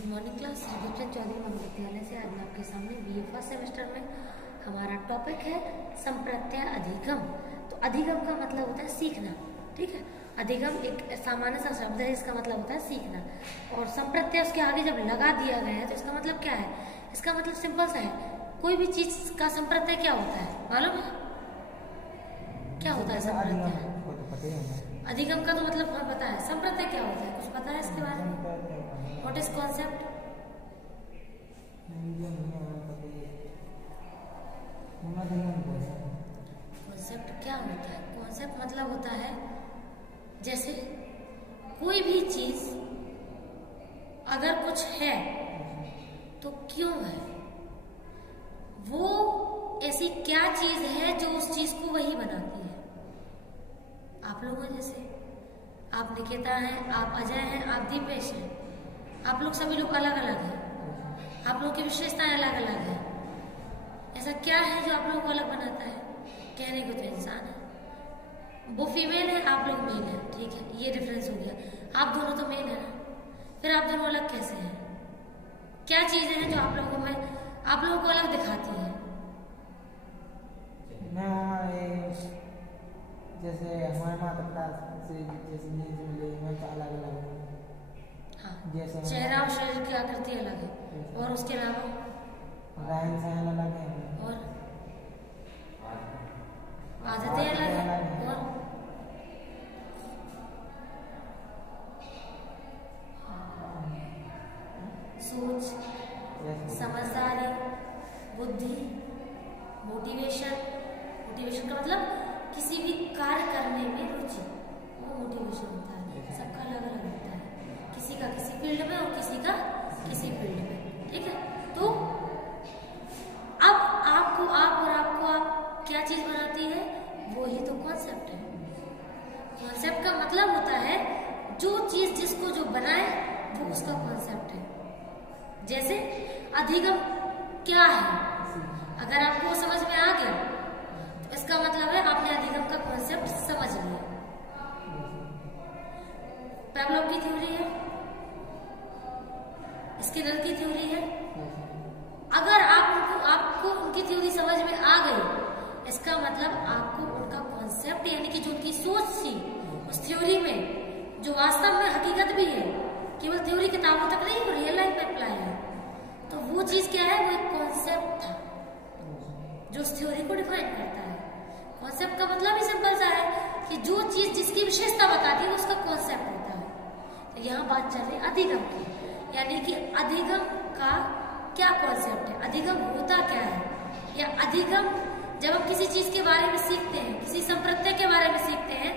Good morning class. Shreedeep Chaudhary महाविद्यालय से आज मैं आपके सामने बीए फर्स्ट सेमेस्टर में हमारा टॉपिक है संप्रत्यय अधिगम। तो अधिगम का मतलब होता है सीखना, ठीक है। अधिगम एक सामान्य सा शब्द है, इसका मतलब होता है सीखना। और संप्रत्यय उसके आगे जब लगा दिया गया है तो इसका मतलब क्या है? इसका मतलब सिंपल सा है, कोई भी चीज का संप्रत्यय क्या होता है मालूम है? क्या होता है संप्रत्यय? अधिगम का तो मतलब हमें पता है, संप्रत्यय क्या होता है? कुछ पता है इसके बारे में? What is concept? कॉन्सेप्ट क्या होता है? कॉन्सेप्ट मतलब होता है जैसे कोई भी चीज अगर कुछ है तो क्यों है, वो ऐसी क्या चीज है जो उस चीज को वही बनाती है। आप लोग हैं, जैसे आप निकेता हैं, आप अजय हैं, आप दीपेश हैं, आप लोग सभी लोग अलग अलग हैं, आप लोग की विशेषताएं अलग अलग हैं। ऐसा क्या है जो आप लोगों को अलग बनाता है? कहने को तो इंसान है, वो फीमेल है, आप लोग मेल हैं, ठीक है, ये डिफरेंस हो गया। आप दोनों तो मेल है ना, फिर आप दोनों अलग कैसे हैं? क्या चीजें हैं जो आप लोगों को अलग दिखाती है? जैसे हमारे माता पिता से जैसे मिले मैं तो अलग अलग हूँ। हाँ, जैसे चेहरा और शरीर की आकृति अलग है, और उसके अलावा रहन सहन अलग है, और आदतें अलग है, और सोच, समझदारी, बुद्धि, मोटिवेशन का मतलब किसी भी कार्य करने में रुचि, वो मोटिवेशन होता है। सबका अलग अलग होता है, किसी का किसी फील्ड में और किसी का किसी फील्ड में, ठीक है। तो अब आपको आप क्या चीज बनाती है, वो ही तो कॉन्सेप्ट है। कॉन्सेप्ट का मतलब होता है जो चीज जिसको जो बनाए वो उसका कॉन्सेप्ट है। जैसे अधिगम क्या है, अगर आपको समझ में आ गया तो इसका मतलब है आपने अधिगम का कॉन्सेप्ट समझ लिया। पैवलोव की थ्योरी है, स्किनर की थ्योरी है। अगर आपको उनकी थ्योरी समझ में आ गई, इसका मतलब आपको उनका कॉन्सेप्ट यानी कि जो उनकी सोच थी उस थ्योरी में, जो वास्तव में हकीकत भी है, केवल थ्योरी किताबों तक नहीं, वो रियल लाइफ में अप्लाई है, तो वो चीज क्या है? वो एक कॉन्सेप्ट था जो उस थ्योरी को डिफाइन करता है। कॉन्सेप्ट का मतलब ही सिंपल सा है कि जो चीज जिसकी विशेषता बताती है वो उसका कॉन्सेप्ट होता है। तो यहाँ बात चल रही है अधिगम की, यानी कि अधिगम का क्या कॉन्सेप्ट है, अधिगम होता क्या है, या अधिगम जब हम किसी चीज के बारे में सीखते हैं, किसी संप्रत्यय के बारे में सीखते हैं,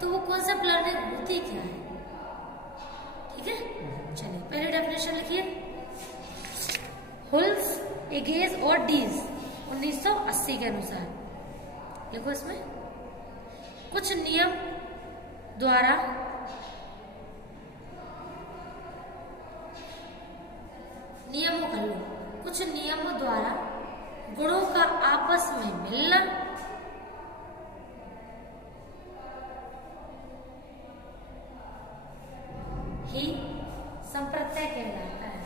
तो वो कॉन्सेप्ट लर्निंग होती क्या है, ठीक है। चलिए पहले डेफिनेशन लिखिए। हुल्स, एगेज और डीज 1980 के अनुसार देखो, इसमें कुछ नियम द्वारा नियमों कर लो, कुछ नियमों द्वारा गुणों का आपस में मिलना ही संप्रत्यय कहलाता है।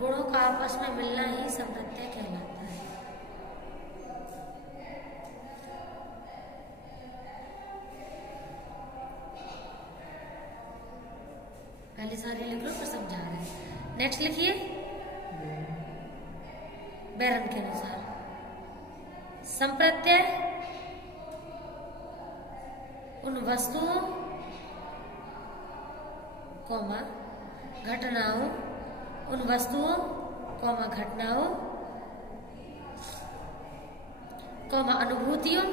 गुणों का आपस में मिलना ही संप्रत्यय कहलाता है। पहले सारे लिख लो, फिर समझा रहे हैं। नेक्स्ट लिखिए। बैरन के अनुसार संप्रत्यय उन वस्तुओं, घटनाओं, उन वस्तुओं, घटनाओं, अनुभूतियों,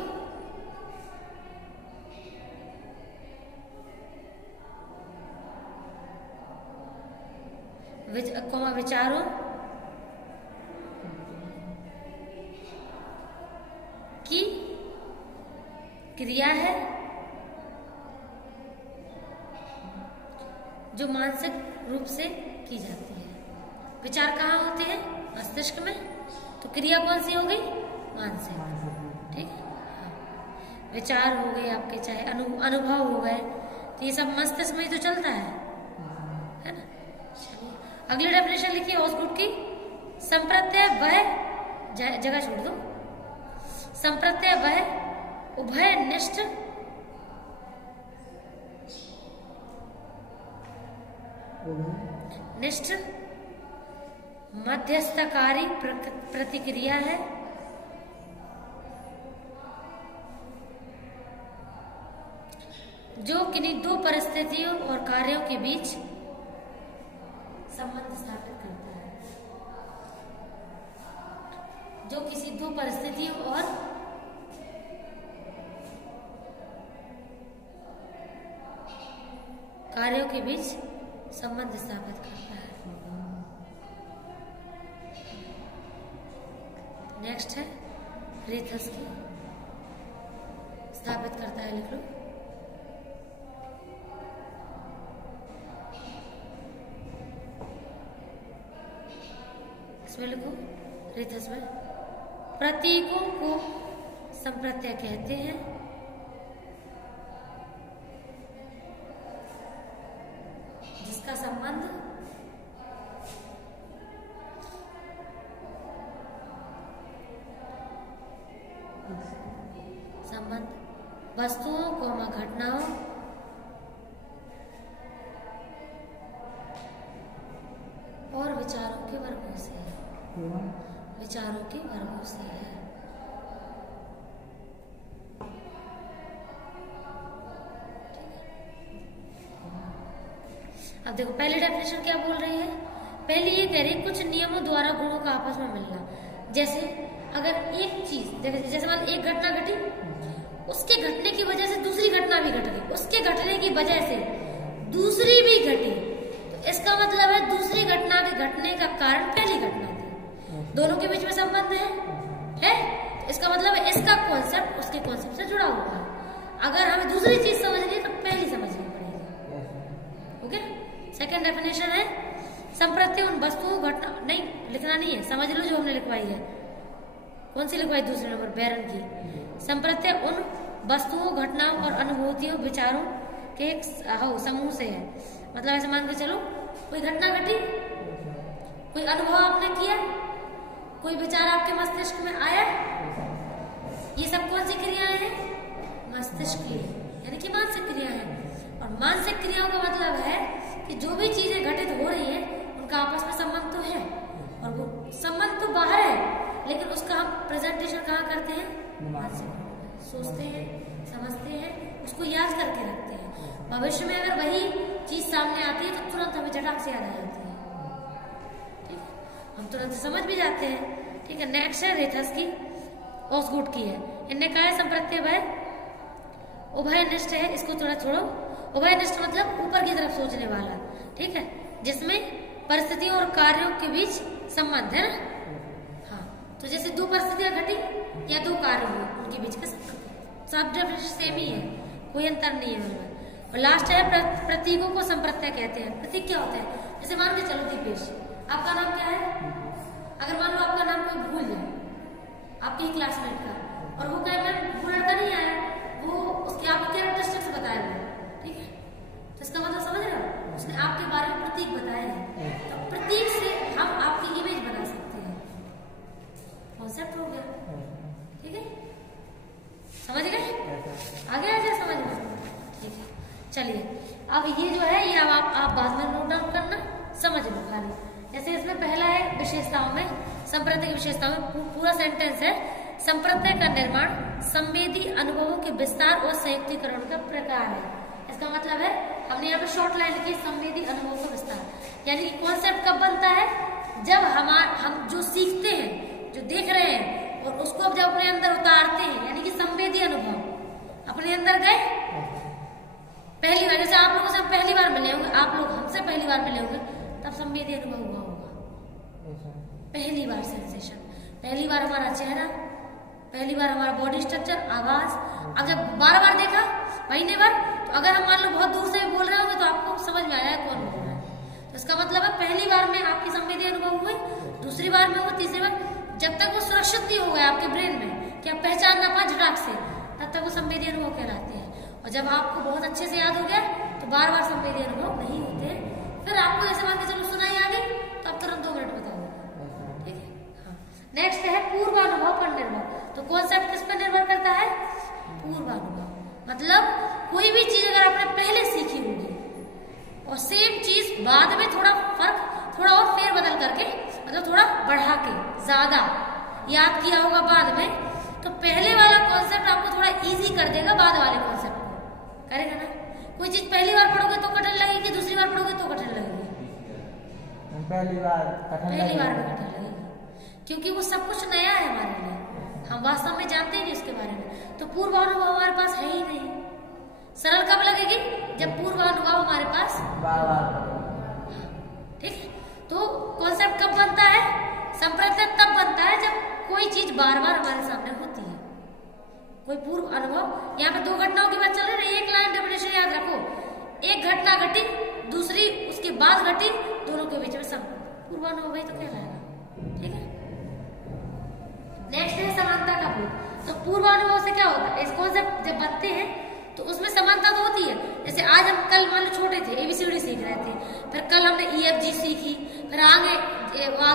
विचारों की क्रिया है जो मानसिक रूप से की जाती है। विचार कहाँ होते हैं? मस्तिष्क में। तो क्रिया कौन सी हो गई? मानसिक, ठीक है। हाँ। विचार हो गए आपके, चाहे अनुभव हो गए, तो ये सब मस्तिष्क में ही तो चलता है ना। अगली डेफिनेशन लिखिए ऑसगुड की। संप्रत्यय वह, जगह छोड़ दो, संप्रत्यय वह उभयनिष्ठ निष्ठ मध्यस्थकारी प्रतिक्रिया है जो किन्हीं दो परिस्थितियों और कार्यों के बीच संबंध स्थापित करता है, जो किसी दो परिस्थितियों और कार्यों के बीच संबंध स्थापित करता है। नेक्स्ट है रेथस की, स्थापित करता है, लिख लो। इसमें लिखो रेथस में, प्रतीकों को संप्रत्यय कहते हैं जिसका संबंध वस्तुओं को घटनाओं और विचारों के वर्गों से है, विचारों के वर्गों से है। अब देखो पहली डेफिनेशन क्या बोल रही है। पहली ये कह रही है कुछ नियमों द्वारा गुणों का आपस में मिलना। जैसे अगर एक चीज, जैसे मान एक घटना घटी, उसके घटने की वजह से दूसरी घटना भी घट गई, उसके घटने की वजह से दूसरी भी घटी, तो इसका मतलब है दूसरी घटना के घटने का कारण पहली घटना थी, दोनों के बीच में संबंध है? तो इसका मतलब है इसका कॉन्सेप्ट उसके कॉन्सेप्ट से जुड़ा हुआ है। अगर हमें दूसरी चीज समझनी है तो पहली समझनी पड़ेगी। ओके, सेकंड डेफिनेशन है संप्रत्यय उन वस्तुओं घटना, नहीं लिखना नहीं है, समझ लो जो हमने लिखवाई है। कौन सी लिखवाई? दूसरे नंबर बैरन की। संप्रत्यय उन वस्तुओं घटनाओं और अनुभूतियों विचारों के एक समूह से है। मतलब ऐसे मान के चलो कोई घटना घटी, कोई अनुभव आपने किया, कोई विचार आपके मस्तिष्क में आया, ये सब कौन सी क्रियाएं हैं? मस्तिष्क की, यानी कि मानसिक क्रिया है। और मानसिक क्रियाओं का मतलब है कि जो भी चीजें घटित हो रही है उनका आपस में संबंध तो है, और वो संबंध तो बाहर है, लेकिन उसका हम प्रेजेंटेशन कहाँ करते हैं? मानसिक, सोचते हैं, समझते हैं, उसको याद करके रखते हैं। भविष्य में अगर वही चीज सामने आती है तो तुरंत हमें झटाक से याद आ जाती है, ठीक है, हम तुरंत समझ भी जाते हैं। ठीक है, नेक्स्ट है रेथस की, ऑसगुड की है। इनने कहा है संप्रत्यय वह उभयनिष्ठ है, इसको थोड़ा छोड़ो। उभयनिष्ठ मतलब ऊपर की तरफ सोचने वाला, ठीक है, जिसमें परिस्थितियों और कार्यों के बीच संबंध है ना। हाँ, तो जैसे दो परिस्थितियां घटी या दो कार्य हुए, उनके बीच का संबंध, सब डेफिनेशन सेम ही है, कोई अंतर नहीं है उनमें। और लास्ट है प्रतीकों को संप्रत्यय कहते हैं। प्रतीक क्या होता है? जैसे मान के चलो दीपेश, आपका नाम क्या है? अगर मान लो आपका नाम कोई भूल जाए, आपके क्लासमेट का, और वो कहे मैम वो लड़का नहीं आया, वो उसके आपको कैरेक्टरिस्टिक्स बताया हुआ, ठीक है, तो इसका मतलब समझ रहे हो, उसने आपके बारे में प्रतीक बताए हैं। तो प्रतीक से हम आपकी इमेज बना सकते हैं, कॉन्सेप्ट हो गया, ठीक है, समझ गए? आगे आ जाए समझ में, ठीक है। चलिए अब ये जो है ये अब आप बाद में नोट डाउन करना, समझ लो खाली। जैसे इसमें पहला है विशेषताओं में, संप्रत्यय की विशेषताओं में पूरा सेंटेंस है, संप्रत्यय का निर्माण संवेदी अनुभवों के विस्तार और संयुक्तिकरण का प्रकार है। इसका मतलब है हमने यहाँ पे शॉर्ट लाइन लिखी, संवेदी अनुभवों का विस्तार, यानी कि कॉन्सेप्ट कब बनता है? जब हम जो सीखते हैं, जो देख रहे हैं, और उसको अब जब अपने अंदर उतारते हैं, यानी कि संवेदी अनुभव अपने अंदर गए पहली बार। जैसे आप लोगों से हम पहली बार मिले होंगे, आप लोग हमसे पहली बार मिले होंगे, तब संवेदी अनुभव हुआ होगा, पहली बार सेंसेशन, पहली बार हमारा चेहरा, पहली बार हमारा बॉडी स्ट्रक्चर, आवाज। अब जब बार बार देखा, महीने बार, तो अगर हम मान लो बहुत दूर से बोल रहे होंगे तो आपको समझ में आया कौन बोल रहा है। तो इसका मतलब है पहली बार में आपकी संवेदी अनुभव हुए, दूसरी बार में हुआ, तीसरी बार, जब तक वो सुरक्षित नहीं हो गया आपके ब्रेन में कि आप पहचान ना पाए झटाक से, तब तक वो संवेदी अनुभव कहलाते हैं। और जब आपको बहुत अच्छे से याद हो गया तो बार बार संवेदी अनुभव नहीं होते। फिर आपको ऐसे मान के चलो सुनाई आ गई, बाद में थोड़ा फर्क, थोड़ा और फेर बदल करके, मतलब थोड़ा बढ़ा के ज्यादा याद किया होगा बाद में, तो पहले वाला कॉन्सेप्ट आपको थोड़ा इजी कर देगा बाद वाले कॉन्सेप्ट को, करेगा ना। कोई चीज पहली बार पढ़ोगे तो कठिन लगेगी, दूसरी बार पढ़ोगे तो कठिन लगेगी, पहली बार में कठिन लगेगी, क्योंकि वो सब कुछ नया है हमारे लिए, हम वास्तव में जानते ही नहीं उसके बारे में। तो पूर्वानुभव हमारे पास है ही नहीं। सरल कब लगेगी? जब पूर्वानुभव हमारे पास ठीक है। तो कॉन्सेप्ट कब बनता है? संप्रज्ञा तब बनता है जब कोई चीज बार बार हमारे सामने होती है, कोई पूर्व अनुभव। यहाँ पे दो घटनाओं की बात चल रही है, एक लाइन डेफिनेशन याद रखो, एक घटना घटी, दूसरी उसके बाद घटी, दोनों के बीच में संबंध, पूर्वानुभव तो कहलाएगा। ठीक है। नेक्स्ट है समानता का पूर्व। तो पूर्वानुभव से क्या होता है? इस कॉन्सेप्ट जब बनते हैं तो उसमें समानता तो होती है। जैसे आज हम कल मान लो छोटे थे, एबीसीडी सीख रहे थे, फिर कल हमने EFG सीखी, फिर आगे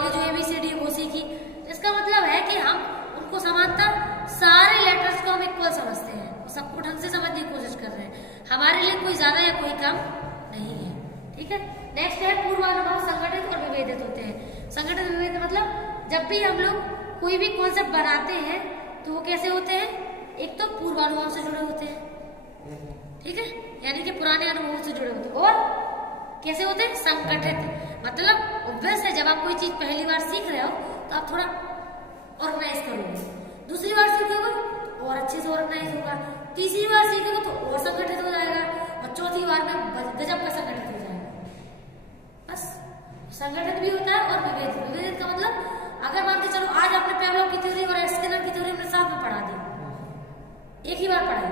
जो ABCD वो सीखी। इसका मतलब है कि हम उनको समानता, सारे लेटर्स को हम इक्वल समझते हैं, सबको ढंग से समझने की कोशिश कर रहे हैं, हमारे लिए कोई ज्यादा या कोई कम नहीं है। ठीक है। नेक्स्ट है पूर्वानुभव संगठित और विभेदित होते हैं। संगठित विभेदित मतलब जब भी हम लोग कोई भी कॉन्सेप्ट बनाते हैं तो वो कैसे होते हैं? एक तो पूर्वानुभव से जुड़े होते हैं, ठीक है, यानी कि पुराने अनुभव से जुड़े होते हैं, और कैसे होते हैं? संगठित मतलब ऑब्वियस है, जब आप कोई चीज पहली बार सीख रहे हो तो आप थोड़ा ऑर्गेनाइज करोगे, दूसरी बार सीखोगे तो और अच्छे से ऑर्गेनाइज होगा, तीसरी बार सीखोगे तो और संगठित हो जाएगा, और चौथी बार में गजब का संगठित हो जाएगा। बस संगठित भी होता है और विभेदित। विभेदित का मतलब अगर मानते चलो आज आपने पेवलोव की थ्योरी और स्किनर की थ्योरी अपने साथ में पढ़ा दी, एक ही बार पढ़ाई,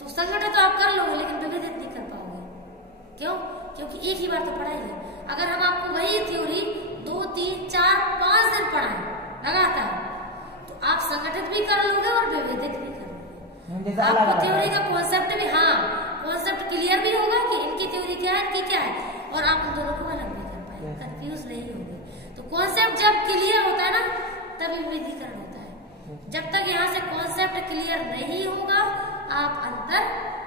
तो संगठित तो आप कर लोगे लेकिन विभेदित नहीं कर पाओगे। क्यों? क्योंकि एक ही बार तो पढ़ाई है। अगर हम आपको वही थ्योरी 2, 3, 4, 5 दिन पढ़ाएं लगातार, तो आप संगठित भी कर लोगे और विभेदित भी कर लोगे। आपको थ्योरी का कॉन्सेप्ट भी, कॉन्सेप्ट क्लियर भी होगा कि इनकी थ्योरी क्या है, इनकी क्या है, और आप उन दोनों को अलग भी कर पाएंगे, कंफ्यूज नहीं होंगे। तो कॉन्सेप्ट जब क्लियर होता है ना, तभी विभेदीकरण होता है। जब तक यहाँ से कॉन्सेप्ट क्लियर नहीं होगा आप अंतर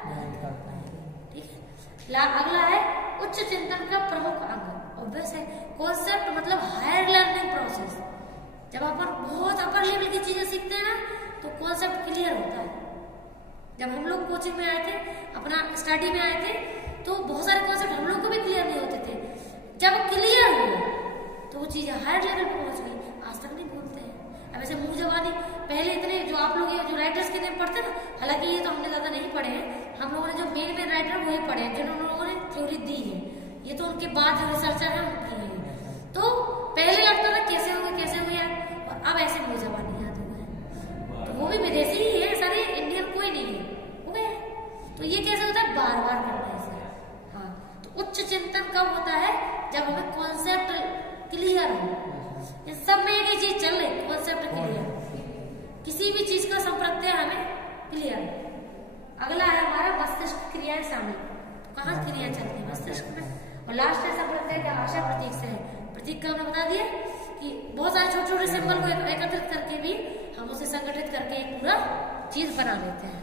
नहीं कर पाएंगे। ठीक है। अगला है उच्च चिंतन का प्रमुख अंग। ऑब्वियस है, कॉन्सेप्ट मतलब हायर लर्निंग प्रोसेस। जब आप बहुत अपर लेवल की चीजें सीखते हैं ना, तो कॉन्सेप्ट क्लियर होता है। जब हम लोग कोचिंग में आए थे, अपना स्टडी में आए थे, तो बहुत सारे कॉन्सेप्ट हम लोग को भी क्लियर नहीं होते थे। जब क्लियर हो तो वो चीजें हायर लेवल पर पहुंच गई, आज तक नहीं भूलते हैं। अब ऐसे मुंह जबानी पहले इतने जो आप लोग जो राइटर्स के नेम पढ़ते ना, हालांकि ये तो हमने ज्यादा नहीं पढ़े हैं, हम लोगों ने जो मेन राइटर वही पढ़े हैं जिन्होंने लोगों ने थ्योरी दी है, ये तो उनके बाद जो रिसर्चर है उनकी है। तो पहले लगता था कैसे होंगे यार, और अब ऐसे मुंह जबानी याद हो गए। तो वो भी विदेशी ही है, सारे इंडियन कोई नहीं है, हो गए। तो ये कैसे होता है? बार बार करना है। हाँ, तो उच्च चिंतन कब होता है? जब हमें कॉन्सेप्ट क्लियर हो। इन सब में एक ही चीज चल रही, कॉन्सेप्ट क्लियर, किसी भी चीज का संप्रत्यय हमें क्लियर। अगला है हमारा मस्तिष्क क्रियाएं शामिल। कहाँ क्रियाएं चलती है? मस्तिष्क में। और लास्ट है संप्रत्यय का आशय प्रतीक से है। प्रतीक का हमने बता दिया कि बहुत सारे छोटे छोटे सिंबल को एकत्रित करके भी हम उसे संगठित करके एक पूरा चीज बना लेते हैं।